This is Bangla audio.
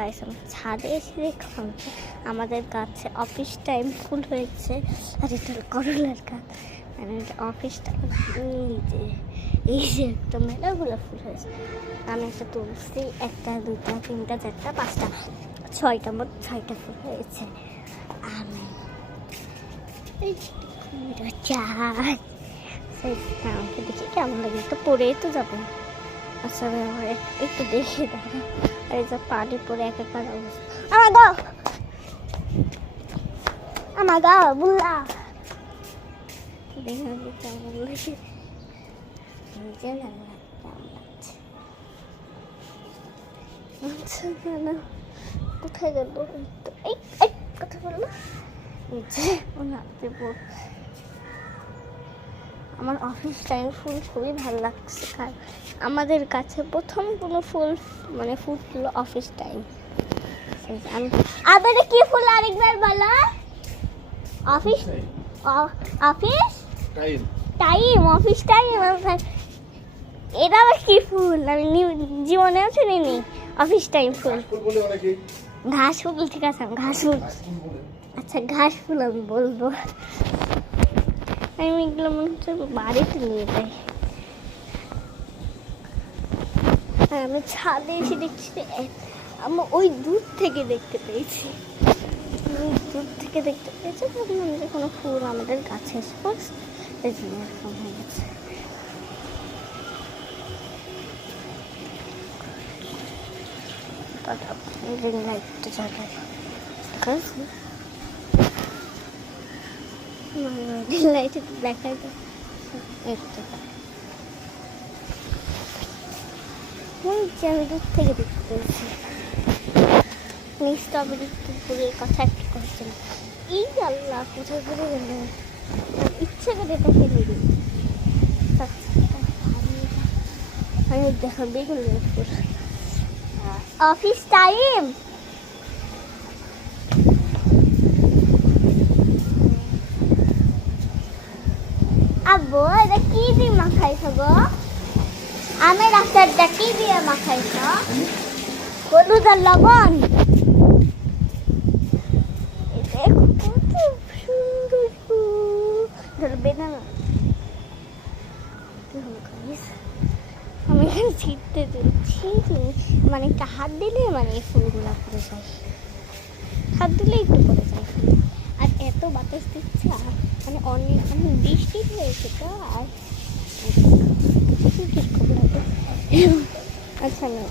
গাইস আমি ছাদে এসে দেখলাম আমাদের গাছে অফিস টাইম ফুল হয়েছে। আর এটা করলার গাছ, মানে অফিস টাইম নিজে এই যে একটা মেলাগুলো ফুল হয়েছে। আমি একটা তুলসি, একটা দুটা তিনটা চারটা পাঁচটা ছয়টা, মোট 6টা ফুল হয়েছে। আমি চাই আমাকে দেখি কেমন লাগে, তো পরেই তো যাবো। আচ্ছা আমি আমার একটু দেখি দাঁড়া, আর এই যে পানি পরে একাকার অবস্থা। আমার গাও বুল্লা দেখে আমি কেমন লাগে, নিজে কেমন লাগছে। আচ্ছা না কোথায় গেল, এই কথা বললো নিচে ওনাতে আমার অফিস টাইম ফুল খুবই ভালো লাগছে। কারণ আমাদের কাছে প্রথম কোনো ফুল মানে ফুটলো অফিস টাইম। আমি আবার কি ফুল আরেকবার বলো, office office time office time. এটা আবার কি ফুল আমি জীবনেও শুনিনি, অফিস টাইম ফুল। ঘাস ফুল, ঠিক আছে ঘাস ফুল, আচ্ছা ঘাস ফুল আমি বলবো। আমি এগুলো মনে হচ্ছে বাড়িতে নিয়ে যাই। হ্যাঁ আমি ছাদে এসে দেখছি, আমি ওই দূর থেকে দেখতে পেয়েছি, দূর থেকে দেখতে পেয়েছি যে কোনো ফুল আমাদের গাছে স্পোর্টস এই জন্য এরকম হয়ে গেছে। লাইটটা জ্বালাই লাইট দেখাই তো আমি দূর থেকে দেখতে পেয়েছি। স্ট্রবেরি ফুলের কথা একটা করছেন, এই আল্লাহ কোথায় ঘুরে গেল, ইচ্ছে করে এটা ফেলে দিই। আমি দেখো বেগুন ফুল অফিস টাইম। আব্বু এটা কি দিয়ে মাখাইছ গো, আমের আচারটা কি দিয়ে মাখাইছ, হলুদ আর লবণ। দেখো কত সুন্দর ধরবে না, আমি এখানে ছিটতে দিচ্ছি, মানে একটা হাত দিলে মানে এই ফুলগুলো পড়ে যায়, হাত দিলে একটু পড়ে যায় ফুল। আর এত বাতাস দিচ্ছে, আর মানে অনেক বৃষ্টি হয়েছে তো, আর কিরকম লাগে। আচ্ছা না